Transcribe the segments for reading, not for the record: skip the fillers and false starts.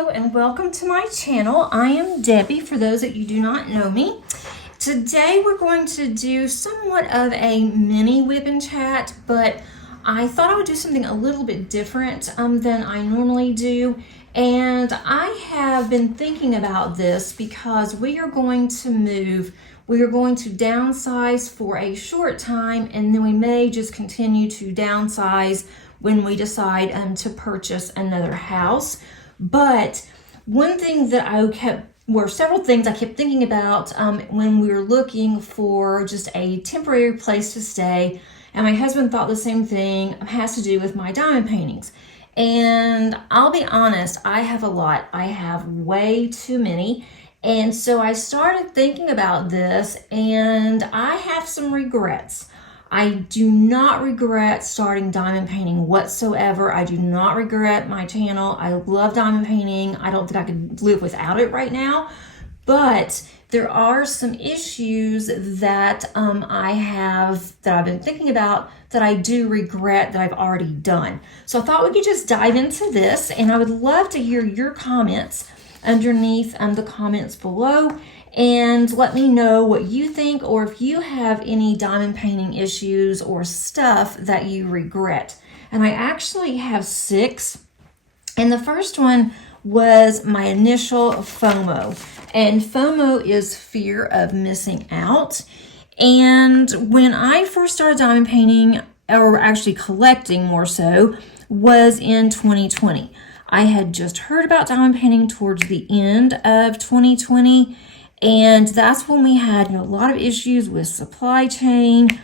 Hello and welcome to my channel. I am Debbie, for those that you do not know me. Today we're going to do somewhat of a mini whip and chat, but I thought I would do something a little bit different than I normally do. And I have been thinking about this because we are going to move. We are going to downsize for a short time, and then we may just continue to downsize when we decide to purchase another house. But one thing that several things I kept thinking about when we were looking for just a temporary place to stay, and my husband thought the same thing, has to do with my diamond paintings. And I'll be honest, I have a lot. I have way too many. And so I started thinking about this, and I have some regrets. I do not regret starting diamond painting whatsoever. I do not regret my channel. I love diamond painting. I don't think I could live without it right now. But there are some issues that I've been thinking about that I do regret that I've already done. So I thought we could just dive into this, and I would love to hear your comments underneath the comments below. And let me know what you think, or if you have any diamond painting issues or stuff that you regret. And I actually have 6. And the first one was my initial FOMO. And FOMO is fear of missing out. And when I first started diamond painting, or actually collecting more so, was in 2020. I had just heard about diamond painting towards the end of 2020. And that's when we had a lot of issues with supply chain,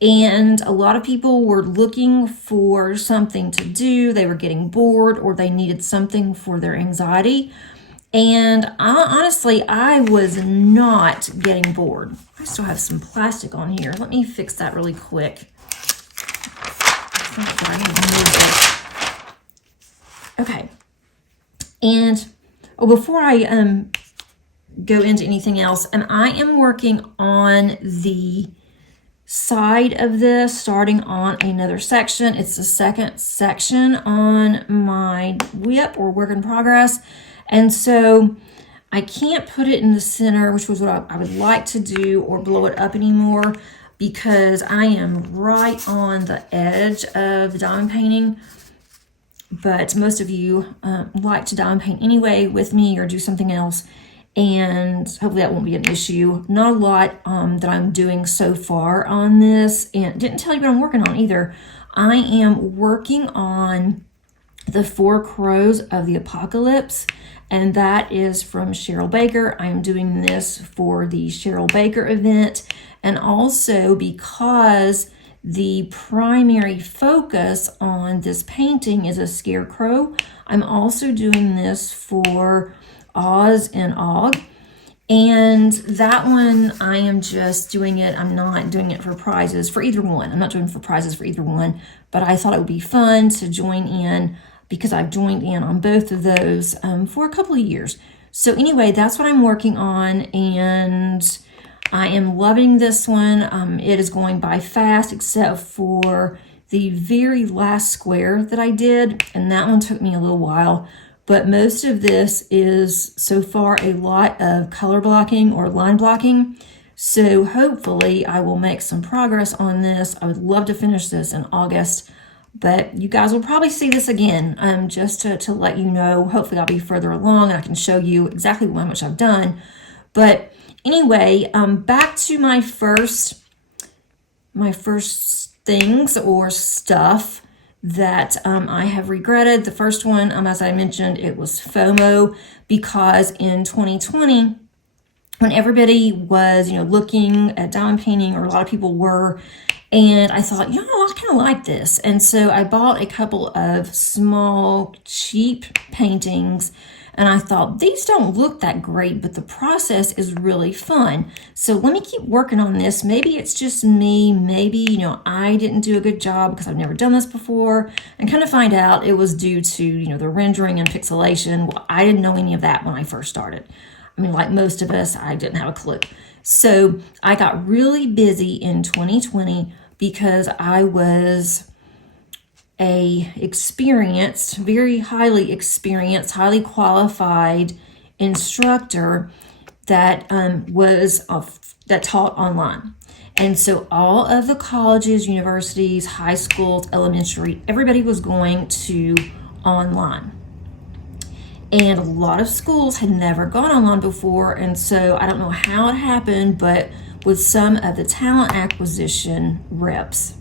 and a lot of people were looking for something to do. They were getting bored, or they needed something for their anxiety. And honestly, I was not getting bored. I still have some plastic on here. Let me fix that really quick. Okay. And before I go into anything else, and I am working on the side of this, starting on another section. It's the second section on my WIP, or work in progress, and so I can't put it in the center, which was what I would like to do, or blow it up anymore, because I am right on the edge of the diamond painting. But most of you like to diamond paint anyway with me, or do something else, and hopefully that won't be an issue. Not a lot that I'm doing so far on this, and didn't tell you what I'm working on either. I am working on the 4 Crows of the Apocalypse, and that is from Cheryl Baker. I am doing this for the Cheryl Baker event, and also because the primary focus on this painting is a scarecrow, I'm also doing this for Oz and Og, and that one I am just doing it. I'm not doing it for prizes for either one. I'm not doing it for prizes for either one, but I thought it would be fun to join in, because I've joined in on both of those for a couple of years. So anyway, that's what I'm working on, and I am loving this one. It is going by fast, except for the very last square that I did, and that one took me a little while. But most of this is so far a lot of color blocking or line blocking. So hopefully I will make some progress on this. I would love to finish this in August, but you guys will probably see this again, just to let you know. Hopefully I'll be further along and I can show you exactly how much I've done. But anyway, back to my first things or stuff that I have regretted. The first one, as I mentioned, it was FOMO, because in 2020, when everybody was, looking at diamond painting, or a lot of people were, and I thought, I kind of like this. And so I bought a couple of small, cheap paintings, and I thought, these don't look that great, but the process is really fun. So let me keep working on this. Maybe it's just me. Maybe, I didn't do a good job because I've never done this before. And kind of find out it was due to, the rendering and pixelation. Well, I didn't know any of that when I first started. I mean, like most of us, I didn't have a clue. So I got really busy in 2020 because I was a experienced, very highly experienced, highly qualified instructor that that taught online. And so all of the colleges, universities, high schools, elementary, everybody was going to online. And a lot of schools had never gone online before. And so I don't know how it happened, but with some of the talent acquisition reps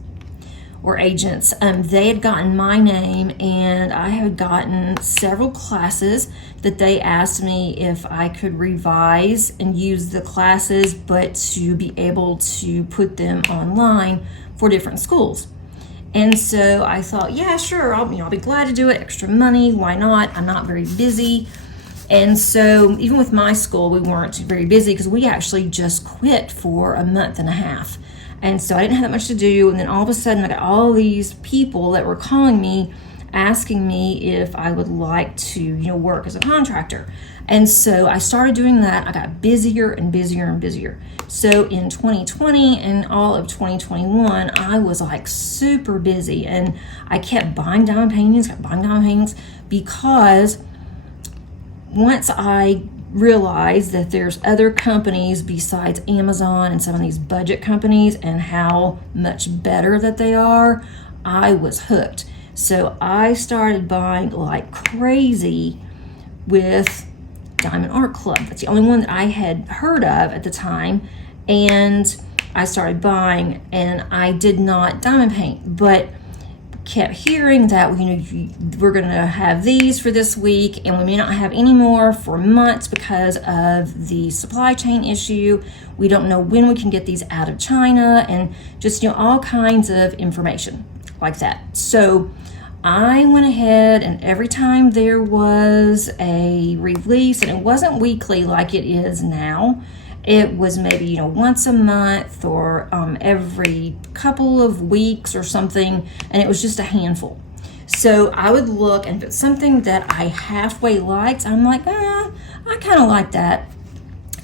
or agents, they had gotten my name, and I had gotten several classes that they asked me if I could revise and use the classes, but to be able to put them online for different schools. And so I thought, yeah, sure, I'll be glad to do it. Extra money, why not? I'm not very busy. And so even with my school, we weren't very busy because we actually just quit for a month and a half. And so I didn't have that much to do. And then all of a sudden I got all these people that were calling me, asking me if I would like to, work as a contractor. And so I started doing that. I got busier and busier and busier. So in 2020 and all of 2021, I was like super busy, and I kept buying diamond paintings, because once I realize that there's other companies besides Amazon and some of these budget companies and how much better that they are, I was hooked. So I started buying like crazy with Diamond Art Club. That's the only one that I had heard of at the time. And I started buying, and I did not diamond paint, but kept hearing that we're going to have these for this week, and we may not have any more for months because of the supply chain issue. We don't know when we can get these out of China, and just all kinds of information like that. So I went ahead, and every time there was a release, and it wasn't weekly like it is now, it was maybe, once a month or every couple of weeks or something, and it was just a handful. So I would look, and if it's something that I halfway liked, I'm like, I kind of like that.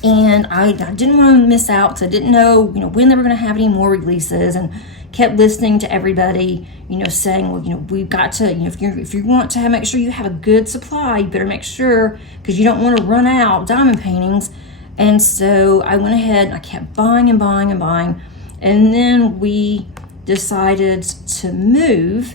And I didn't want to miss out, because I didn't know, when they were going to have any more releases, and kept listening to everybody, saying, well, we've got to, if you want to make sure you have a good supply, you better make sure, because you don't want to run out diamond paintings. And so I went ahead and I kept buying and buying and buying. And then we decided to move.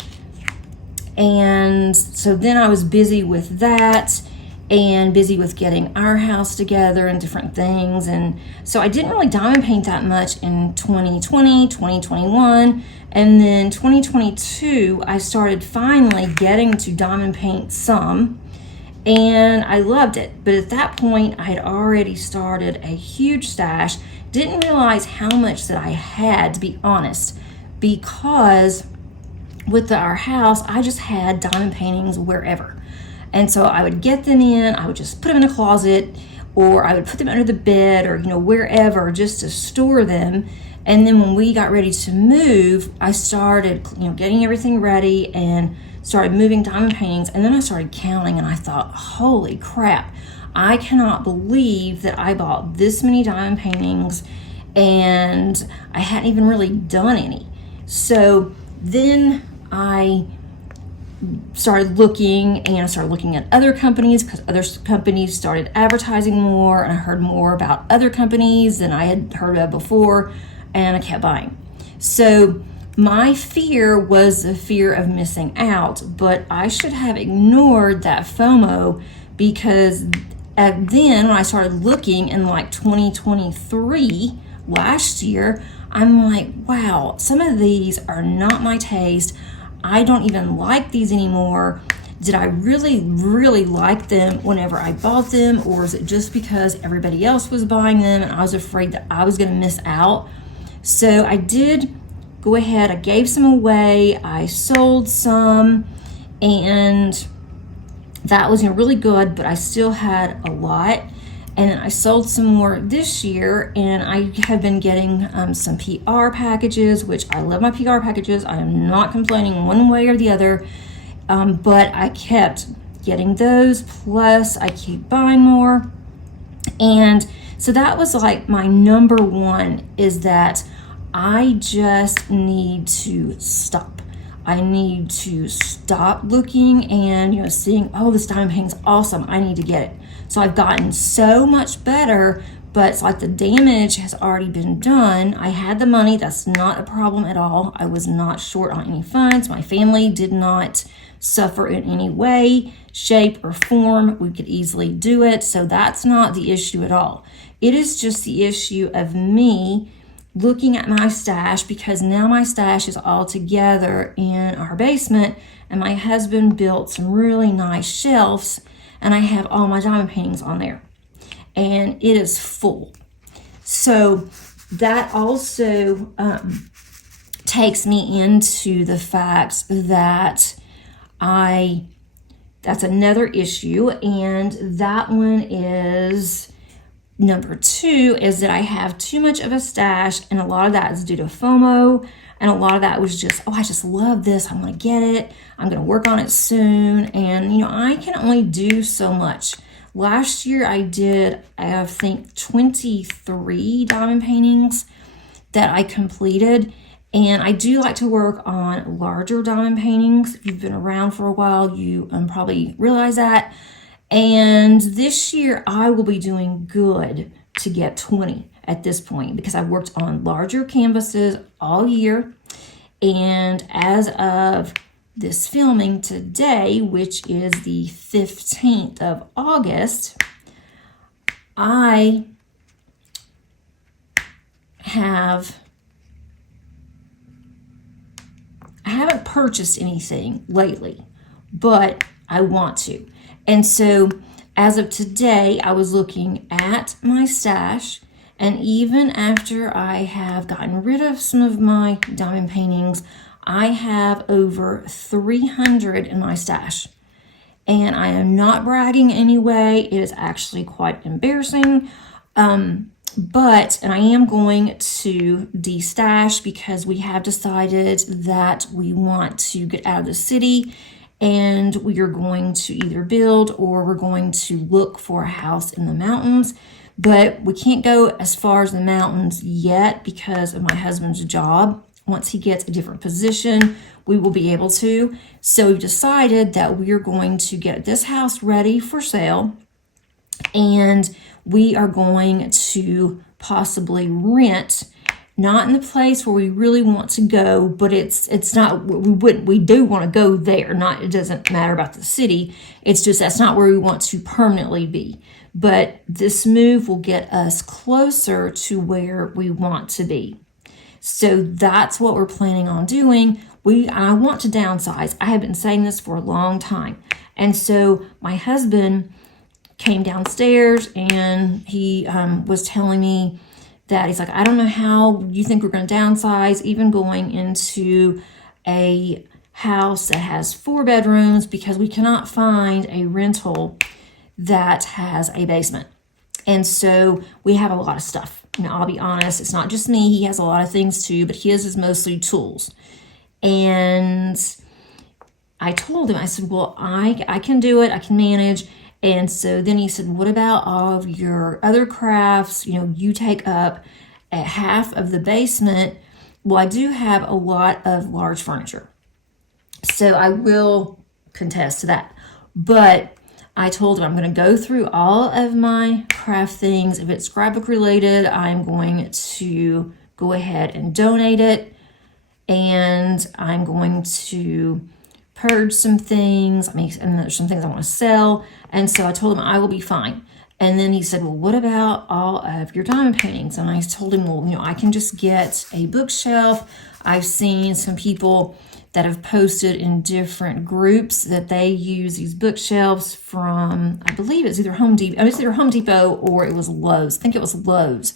And so then I was busy with that, and busy with getting our house together and different things. And so I didn't really diamond paint that much in 2020, 2021. And then 2022, I started finally getting to diamond paint some. And I loved it. But at that point, I had already started a huge stash. Didn't realize how much that I had, to be honest, because with our house, I just had diamond paintings wherever. And so I would get them in, I would just put them in a closet, or I would put them under the bed, or wherever, just to store them. And then when we got ready to move, I started getting everything ready and started moving diamond paintings. And then I started counting, and I thought, holy crap, I cannot believe that I bought this many diamond paintings and I hadn't even really done any. So then I started looking, and I started looking at other companies, because other companies started advertising more, and I heard more about other companies than I had heard of before, and I kept buying. So my fear was the fear of missing out, but I should have ignored that FOMO, because then when I started looking in like 2023, last year, I'm like, wow, some of these are not my taste. I don't even like these anymore. Did I really, really like them whenever I bought them, or is it just because everybody else was buying them and I was afraid that I was going to miss out? So I did go ahead, I gave some away, I sold some, and that was really good, but I still had a lot. And then I sold some more this year, and I have been getting some PR packages, which I love my PR packages. I am not complaining one way or the other, but I kept getting those, plus I keep buying more. And so that was like my number one, is that I just need to stop. I need to stop looking and, seeing, oh, this diamond painting's awesome, I need to get it. So I've gotten so much better, but it's like the damage has already been done. I had the money, that's not a problem at all. I was not short on any funds. My family did not suffer in any way, shape, or form. We could easily do it, so that's not the issue at all. It is just the issue of me looking at my stash, because now my stash is all together in our basement, and my husband built some really nice shelves, and I have all my diamond paintings on there, and it is full. So that also takes me into the fact that that's another issue, and that one is number 2, is that I have too much of a stash, and a lot of that is due to FOMO, and a lot of that was just, I just love this, I'm going to get it, I'm going to work on it soon, and I can only do so much. Last year I did, I think, 23 diamond paintings that I completed, and I do like to work on larger diamond paintings. If you've been around for a while, you probably realize that. And this year I will be doing good to get 20 at this point, because I've worked on larger canvases all year. And as of this filming today, which is the 15th of August, I haven't purchased anything lately, but I want to. And so as of today, I was looking at my stash, and even after I have gotten rid of some of my diamond paintings, I have over 300 in my stash. And I am not bragging in any way. It is actually quite embarrassing. But I am going to destash, because we have decided that we want to get out of the city, and we are going to either build or we're going to look for a house in the mountains. But we can't go as far as the mountains yet because of my husband's job. Once he gets a different position, we will be able to. So we've decided that we are going to get this house ready for sale, and we are going to possibly rent, not in the place where we really want to go, but it's not, we do want to go there. It doesn't matter about the city. It's just, that's not where we want to permanently be. But this move will get us closer to where we want to be. So that's what we're planning on doing. I want to downsize. I have been saying this for a long time. And so my husband came downstairs, and he was telling me that he's like, I don't know how you think we're going to downsize, even going into a house that has 4 bedrooms, because we cannot find a rental that has a basement. And so we have a lot of stuff. I'll be honest, it's not just me. He has a lot of things too, but his is mostly tools. And I told him, I said, well, I can do it. I can manage. And so then he said, what about all of your other crafts? You take up half of the basement. Well, I do have a lot of large furniture, so I will contest to that. But I told him I'm going to go through all of my craft things. If it's scrapbook related, I'm going to go ahead and donate it. And I'm going to purge some things. And there's some things I want to sell. And so I told him I will be fine. And then he said, well, what about all of your diamond paintings? And I told him, well, I can just get a bookshelf. I've seen some people that have posted in different groups that they use these bookshelves from, I believe it's either Home Depot. It's either Home Depot or it was Lowe's. I think it was Lowe's.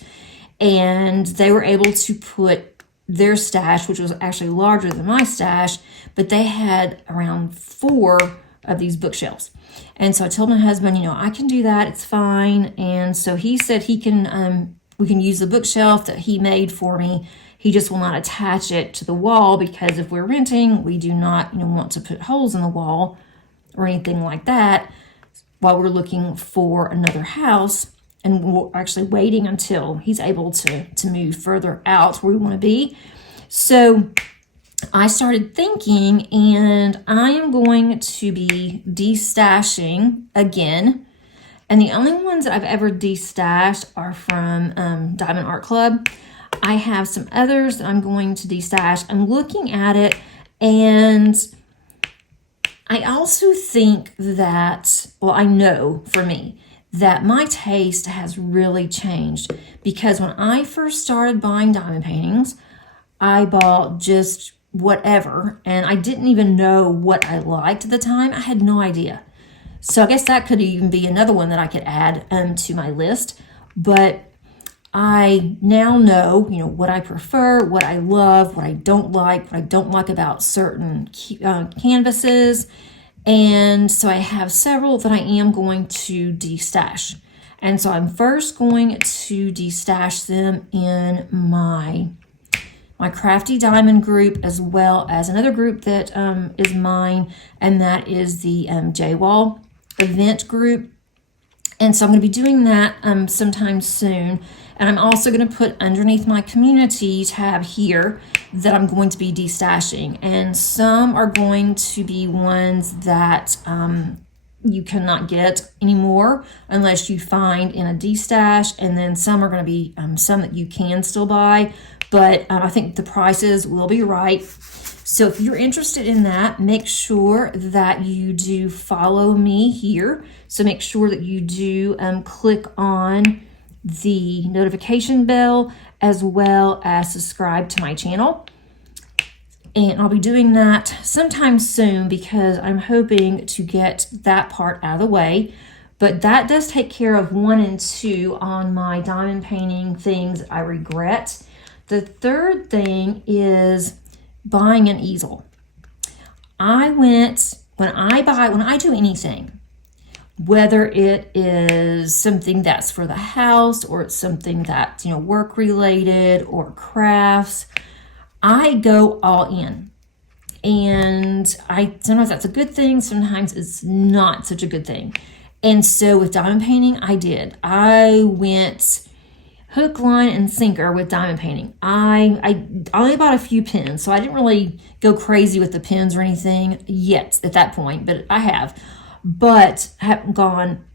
And they were able to put their stash, which was actually larger than my stash, but they had around 4 of these bookshelves. And so I told my husband, I can do that. It's fine. And so he said we can use the bookshelf that he made for me. He just will not attach it to the wall, because if we're renting, we do not, want to put holes in the wall or anything like that while we're looking for another house. And we're actually waiting until he's able to move further out where we want to be. So I started thinking, and I am going to be destashing again. And the only ones that I've ever destashed are from Diamond Art Club. I have some others that I'm going to destash. I'm looking at it, and I also think that, well, I know for me that my taste has really changed, because when I first started buying diamond paintings, I bought just whatever, and I didn't even know what I liked at the time. I had no idea. So I guess that could even be another one that I could add to my list. But I now know, what I prefer, what I love, what I don't like about certain canvases. And so I have several that I am going to destash. And so I'm first going to destash them in my Crafty Diamond group, as well as another group that is mine, and that is the J-Wall event group. And so I'm going to be doing that sometime soon. And I'm also going to put underneath my community tab here that I'm going to be destashing. And some are going to be ones that you cannot get anymore unless you find in a destash. And then some are going to be some that you can still buy. But I think the prices will be right. So if you're interested in that, make sure that you do follow me here. So make sure that you do click on the notification bell, as well as subscribe to my channel. And I'll be doing that sometime soon, because I'm hoping to get that part out of the way. But that does take care of 1 and 2 on my diamond painting things I regret. The third thing is buying an easel. When I do anything, whether it is something that's for the house, or it's something that's, work related or crafts, I go all in. And sometimes that's a good thing, sometimes it's not such a good thing. And so with diamond painting, I went hook, line, and sinker with diamond painting. I only bought a few pins, so I didn't really go crazy with the pins or anything yet at that point, but I have. But I haven't gone,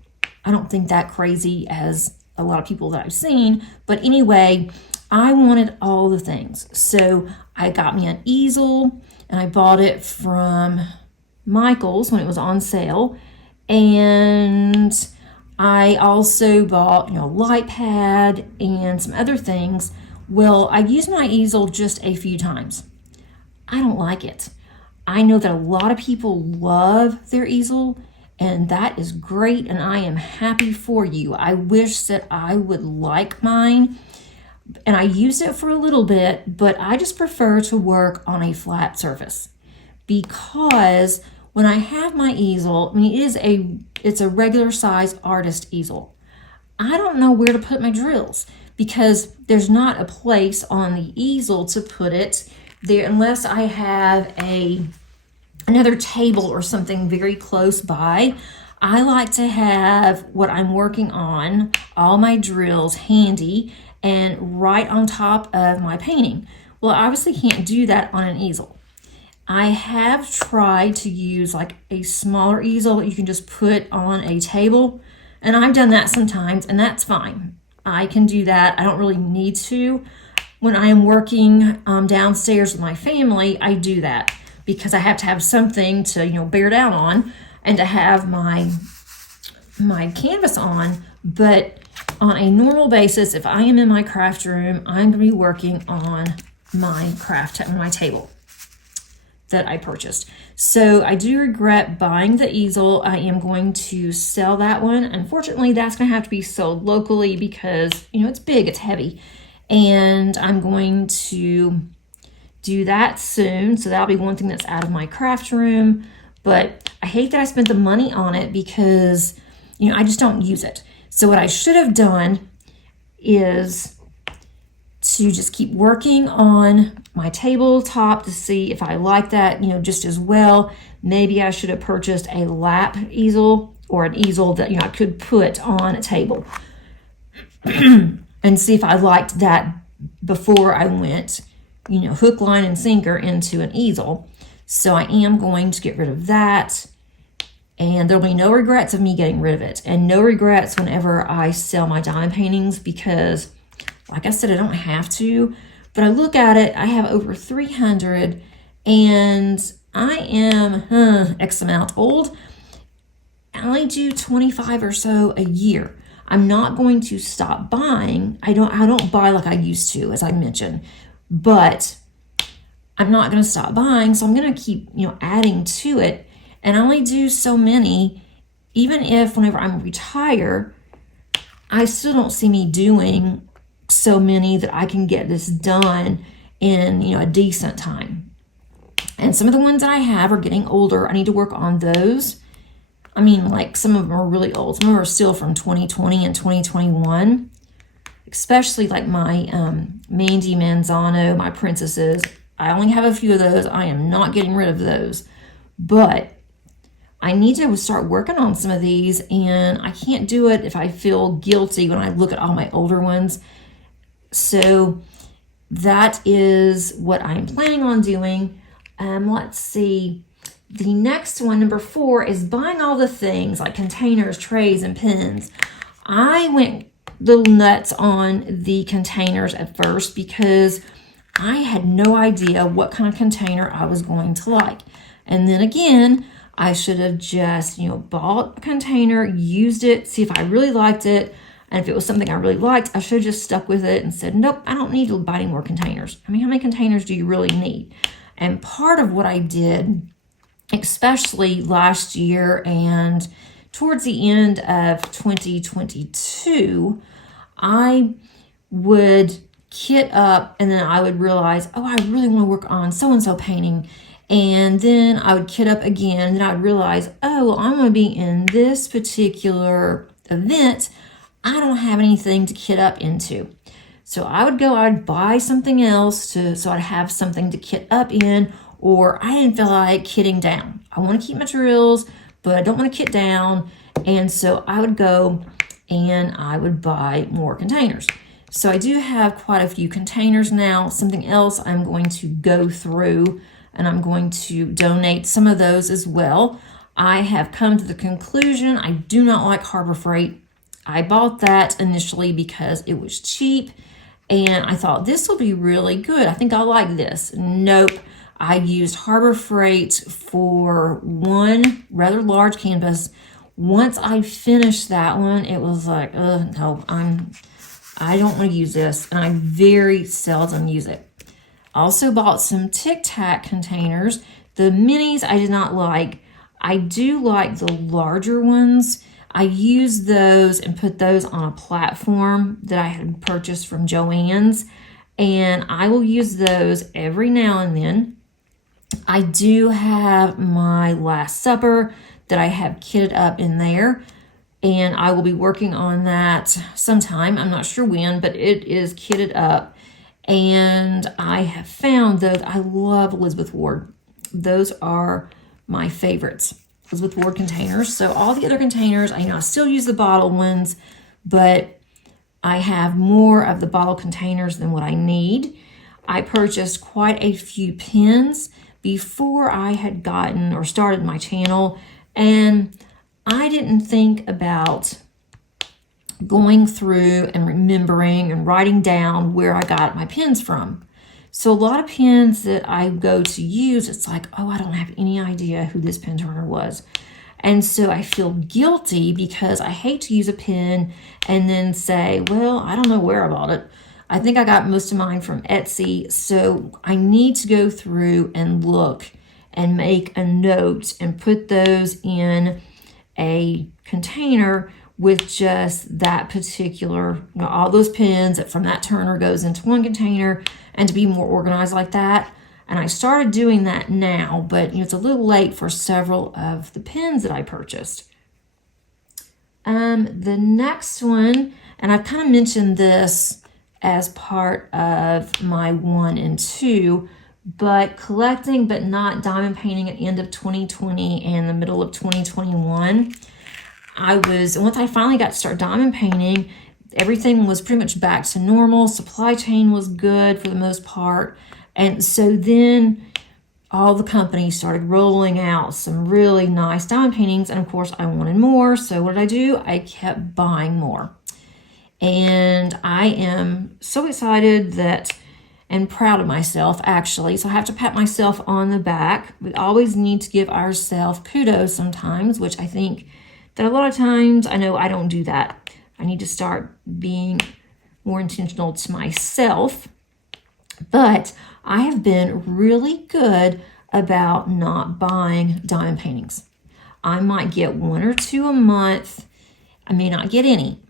I don't think, that crazy as a lot of people that I've seen. But anyway, I wanted all the things. So I got me an easel, and I bought it from Michael's when it was on sale. And I also bought, light pad and some other things. Well, I used my easel just a few times. I don't like it. I know that a lot of people love their easel, and that is great, and I am happy for you. I wish that I would like mine, and I used it for a little bit, but I just prefer to work on a flat surface, because when I have my easel, it's a regular size artist easel. I don't know where to put my drills, because there's not a place on the easel to put it there unless I have another table or something very close by. I like to have what I'm working on, all my drills handy and right on top of my painting. Well, I obviously can't do that on an easel. I have tried to use like a smaller easel that you can just put on a table, and I've done that sometimes, and that's fine. I can do that. I don't really need to. When I am working downstairs with my family, I do that because I have to have something to bear down on and to have my canvas on. But on a normal basis, if I am in my craft room, I'm going to be working on my table that I purchased. So I do regret buying the easel. I am going to sell that one. Unfortunately, that's going to have to be sold locally because, it's big, it's heavy. And I'm going to do that soon. So that'll be one thing that's out of my craft room. But I hate that I spent the money on it because, I just don't use it. So what I should have done is to just keep working on my tabletop to see if I like that, just as well. Maybe I should have purchased a lap easel or an easel that, I could put on a table and see if I liked that before I went hook, line, and sinker into an easel. So I am going to get rid of that. And there'll be no regrets of me getting rid of it. And no regrets whenever I sell my diamond paintings because, like I said, I don't have to. But I look at it, I have over 300 and I am X amount old. I only do 25 or so a year. I'm not going to stop buying. I don't buy like I used to, as I mentioned. But I'm not going to stop buying, so I'm going to keep, adding to it. And I only do so many, even if whenever I'm retire, I still don't see me doing so many that I can get this done in, a decent time. And some of the ones that I have are getting older. I need to work on those. I mean, like some of them are really old. Some of them are still from 2020 and 2021, especially like my Mandy Manzano, my princesses. I only have a few of those. I am not getting rid of those, but I need to start working on some of these, and I can't do it if I feel guilty when I look at all my older ones. So that is what I'm planning on doing. Let's see. The next one, number 4, is buying all the things like containers, trays, and pins. I went little nuts on the containers at first because I had no idea what kind of container I was going to like. And then again, I should have just, bought a container, used it, see if I really liked it. And if it was something I really liked, I should have just stuck with it and said, nope, I don't need to buy any more containers. I mean, how many containers do you really need? And part of what I did, especially last year and towards the end of 2022, I would kit up and then I would realize, oh, I really want to work on so-and-so painting. And then I would kit up again and then I'd realize, oh, I'm going to be in this particular event. I don't have anything to kit up into. So I'd buy something else so I'd have something to kit up in, or I didn't feel like kitting down. I want to keep materials, but I don't want to kit down. And so I would go and I would buy more containers. So I do have quite a few containers now. Something else I'm going to go through, and I'm going to donate some of those as well. I have come to the conclusion I do not like Harbor Freight. I bought that initially because it was cheap, and I thought this will be really good. I think I'll like this. Nope. I used Harbor Freight for one rather large canvas. Once I finished that one, it was like, no, I don't want to use this, and I very seldom use it. Also bought some Tic Tac containers. The minis I did not like. I do like the larger ones. I used those and put those on a platform that I had purchased from Joann's, and I will use those every now and then. I do have my Last Supper that I have kitted up in there, and I will be working on that sometime. I'm not sure when, but it is kitted up. And I have found that I love Elizabeth Ward. Those are my favorites, Elizabeth Ward containers. So all the other containers, I still use the bottle ones, but I have more of the bottle containers than what I need. I purchased quite a few pins before I had gotten or started my channel, and I didn't think about going through and remembering and writing down where I got my pins from. So a lot of pins that I go to use, it's like, oh, I don't have any idea who this pen turner was. And so I feel guilty because I hate to use a pen and then say, well, I don't know where I bought it. I think I got most of mine from Etsy. So I need to go through and look and make a note and put those in a container with just that particular, all those pins that from that turner goes into one container, and to be more organized like that. And I started doing that now, but it's a little late for several of the pins that I purchased. The next one, and I've kind of mentioned this as part of my 1 and 2, but collecting but not diamond painting at the end of 2020 and the middle of 2021. Once I finally got to start diamond painting, everything was pretty much back to normal. Supply chain was good for the most part. And so then all the companies started rolling out some really nice diamond paintings. And of course, I wanted more. So what did I do? I kept buying more. And I am so excited and proud of myself, actually. So I have to pat myself on the back. We always need to give ourselves kudos sometimes, which I think that a lot of times, I know I don't do that. I need to start being more intentional to myself. But I have been really good about not buying diamond paintings. I might get 1 or 2 a month. I may not get any,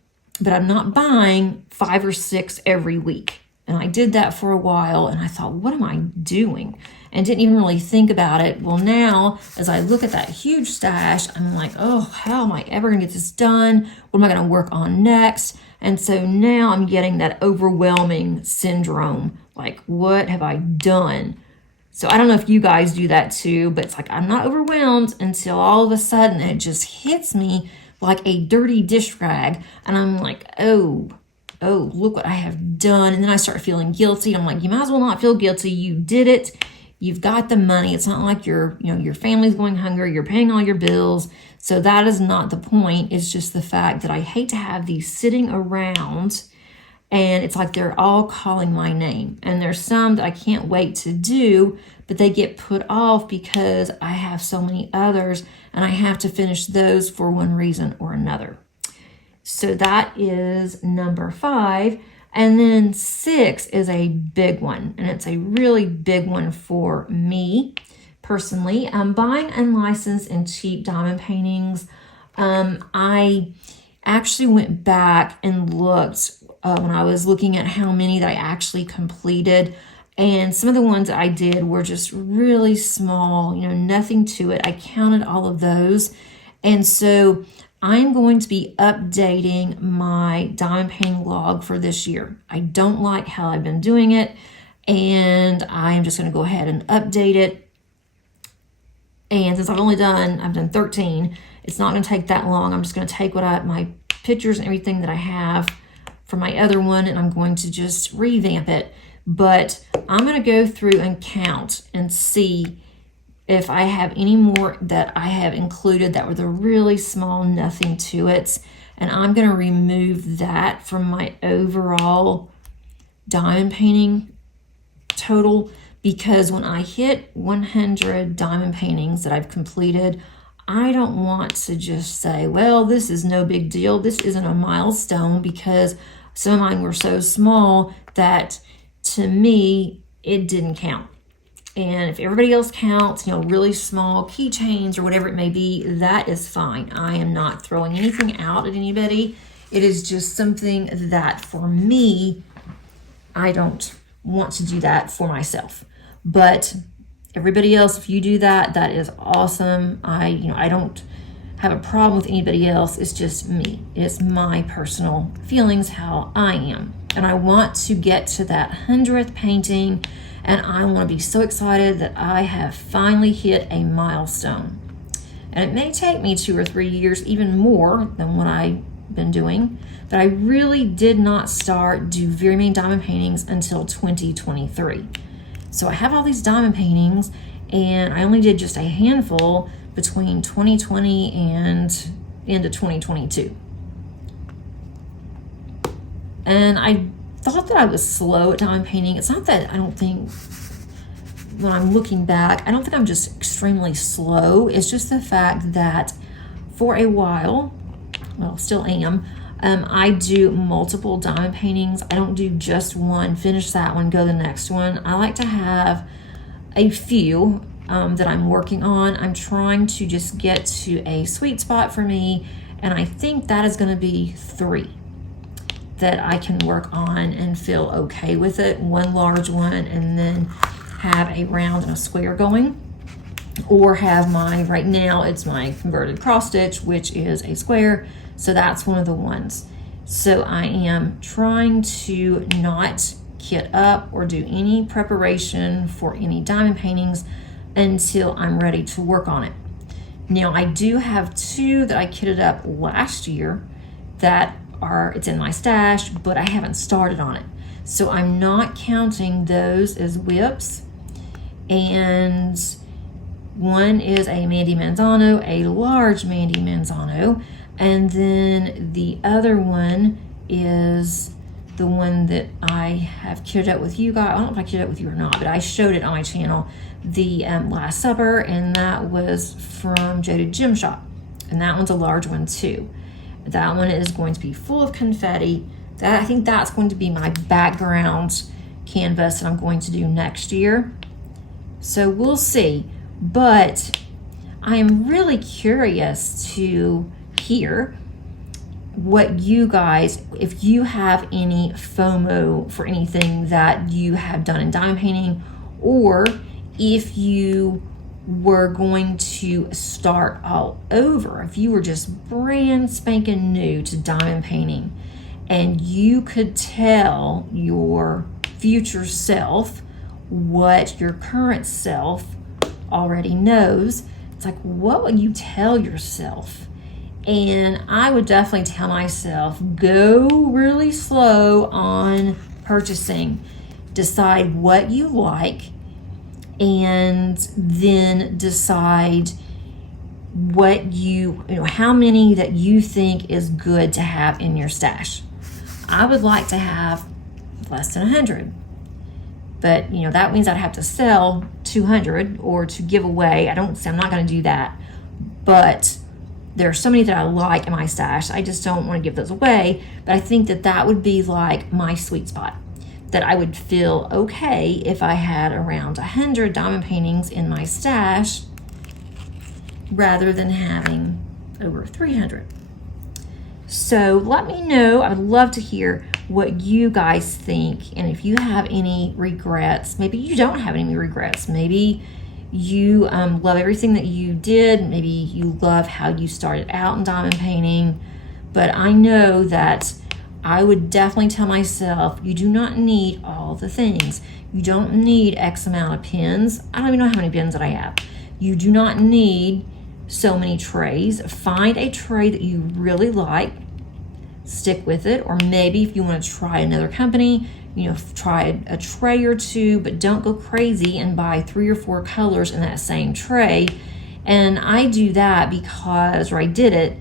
but I'm not buying 5 or 6 every week. And I did that for a while, and I thought, what am I doing? And didn't even really think about it. Well, now, as I look at that huge stash, I'm like, oh, how am I ever going to get this done? What am I going to work on next? And so now I'm getting that overwhelming syndrome. Like, what have I done? So I don't know if you guys do that too, but it's like I'm not overwhelmed until all of a sudden it just hits me like a dirty dish rag. And I'm like, oh, look what I have done. And then I start feeling guilty. I'm like, you might as well not feel guilty. You did it. You've got the money. It's not like your family's going hungry. You're paying all your bills. So that is not the point. It's just the fact that I hate to have these sitting around and it's like they're all calling my name. And there's some that I can't wait to do, but they get put off because I have so many others and I have to finish those for one reason or another. So that is number 5. And then 6 is a big one. And it's a really big one for me personally. Buying unlicensed and cheap diamond paintings. I actually went back and looked when I was looking at how many that I actually completed. And some of the ones I did were just really small, nothing to it. I counted all of those. And so I'm going to be updating my diamond painting log for this year. I don't like how I've been doing it, and I am just going to go ahead and update it. And since I've done 13, it's not going to take that long. I'm just going to take my pictures and everything that I have from my other one, and I'm going to just revamp it. But I'm going to go through and count and see if I have any more that I have included that were the really small, nothing to it. And I'm going to remove that from my overall diamond painting total, because when I hit 100 diamond paintings that I've completed, I don't want to just say, well, this is no big deal. This isn't a milestone, because some of mine were so small that to me, it didn't count. And if everybody else counts, really small keychains or whatever it may be, that is fine. I am not throwing anything out at anybody. It is just something that for me, I don't want to do that for myself. But everybody else, if you do that, that is awesome. I don't have a problem with anybody else. It's just me. It's my personal feelings, how I am. And I want to get to that 100th painting. And I want to be so excited that I have finally hit a milestone. And it may take me 2 or 3 years, even more than what I've been doing. But I really did not do very many diamond paintings until 2023. So I have all these diamond paintings, and I only did just a handful between 2020 and into 2022. And I thought that I was slow at diamond painting. It's not that I don't think, when I'm looking back, I don't think I'm just extremely slow. It's just the fact that for a while, well, still am, I do multiple diamond paintings. I don't do just one, finish that one, go the next one. I like to have a few that I'm working on. I'm trying to just get to a sweet spot for me, and I think that is going to be 3 that I can work on and feel okay with it. One large one, and then have a round and a square going, or have right now it's my converted cross stitch, which is a square. So that's one of the ones. So I am trying to not kit up or do any preparation for any diamond paintings until I'm ready to work on it. Now I do have 2 that I kitted up last year that it's in my stash, but I haven't started on it. So I'm not counting those as WIPs. And one is a Mandy Manzano, a large Mandy Manzano, and then the other one is the one that I have kitted up with you guys. I don't know if I kitted up with you or not, but I showed it on my channel, the Last Supper, and that was from Jaded Gym Shop, and that one's a large one too. That one is going to be full of confetti. That, I think that's going to be my background canvas that I'm going to do next year. So we'll see. But I am really curious to hear what you guys, if you have any FOMO for anything that you have done in diamond painting, or if you were going to start all over, if you were just brand spanking new to diamond painting and you could tell your future self what your current self already knows. It's like, what would you tell yourself? And I would definitely tell myself, go really slow on purchasing. Decide what you like, and then decide what you know, how many that you think is good to have in your stash. I would like to have less than 100. But, you know, that means I'd have to sell 200 or to give away. I'm not going to do that. But there are so many that I like in my stash. I just don't want to give those away. But I think that that would be like my sweet spot. That I would feel okay if I had around 100 diamond paintings in my stash rather than having over 300. So let me know. I would love to hear what you guys think, and if you have any regrets. Maybe you don't have any regrets. Maybe you love everything that you did. Maybe you love how you started out in diamond painting. But I know that I would definitely tell myself, you do not need all the things. You don't need X amount of pins. I don't even know how many pins that I have. You do not need so many trays. Find a tray that you really like, stick with it. Or maybe if you want to try another company, you know, try a tray or two, but don't go crazy and buy 3 or 4 colors in that same tray. And I do that because, or I did it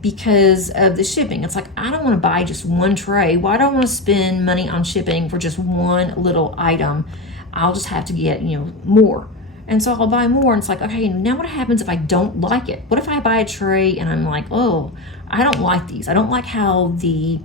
because of the shipping. It's like, I don't want to buy just one tray. Why do I want to spend money on shipping for just one little item? I'll just have to get, you know, more. And so I'll buy more, and it's like, okay, now what happens if I don't like it? What if I buy a tray and I'm like, oh, I don't like these. I don't like how everything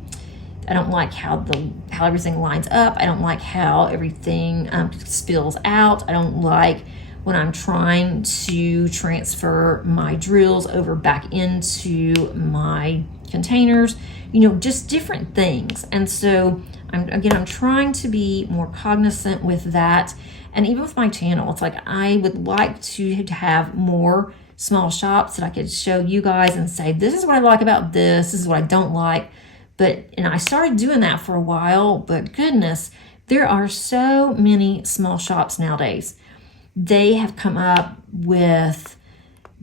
lines up. I don't like how everything spills out. I don't like when I'm trying to transfer my drills over back into my containers, you know, just different things. And so I'm trying to be more cognizant with that. And even with my channel, it's like I would like to have more small shops that I could show you guys and say, this is what I like about this is what I don't like. And I started doing that for a while, but goodness, there are so many small shops nowadays. They have come up with,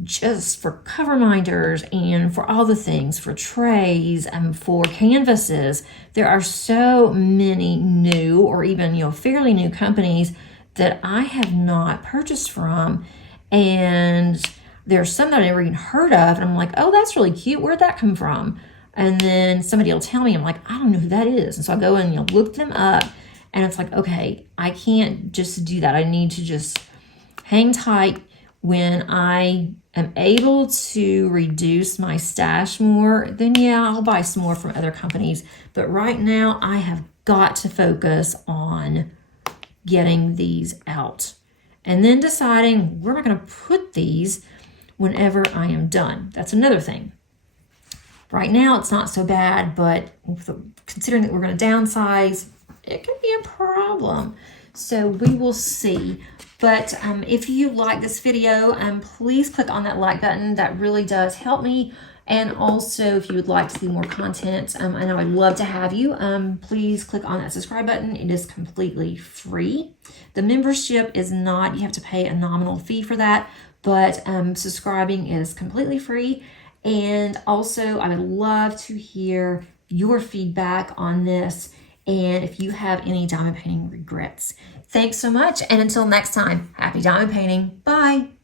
just for cover minders and for all the things, for trays and for canvases, there are so many new or even, you know, fairly new companies that I have not purchased from. And there's some that I've never even heard of. And I'm like, oh, that's really cute. Where'd that come from? And then somebody will tell me, I'm like, I don't know who that is. And so I go and, you know, look them up. And it's like, okay, I can't just do that. I need to just hang tight. When I am able to reduce my stash more, then yeah, I'll buy some more from other companies. But right now, I have got to focus on getting these out. And then deciding where am I going to put these whenever I am done. That's another thing. Right now, it's not so bad, but considering that we're going to downsize, it could be a problem. So we will see. But if you like this video, please click on that like button. That really does help me. And also, if you would like to see more content, and I would love to have you, please click on that subscribe button. It is completely free. The membership is not, you have to pay a nominal fee for that, but subscribing is completely free. And also, I would love to hear your feedback on this. and if you have any diamond painting regrets. Thanks so much, and until next time, happy diamond painting. Bye.